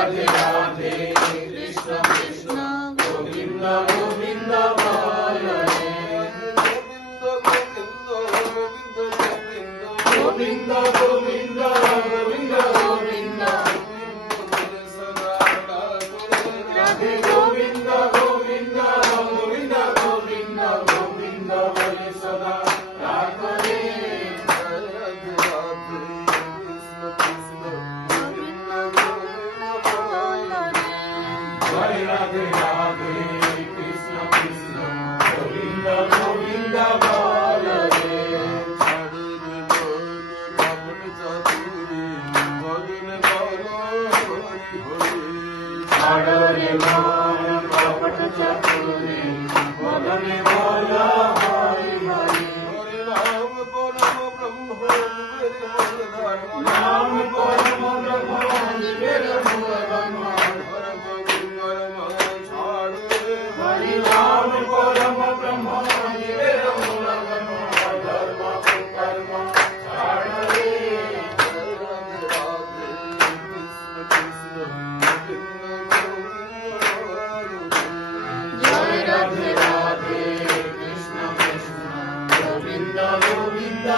রাধে রাধে কৃষ্ণ কৃষ্ণ গোবিন্দ গোবিন্দ বল রে গোবিন্দ গোবিন্দ গোবিন্দ গোবিন্দ রাধে গোবিন্দ গোবিন্দ গোবিন্দ গোবিন্দ গোবিন্দ বলে সদা Radhe Hare Radhe Radhe Krishna Krishna Govinda Govinda bol re Chhado re mon kapat chakuri bodhane bola hari hari Ram param brahma nivera mula dharma Hari Ram param brahma nivera mula dharma dharma karma chhade Jai Radhe Radhe Krishna Krishna Govinda Govinda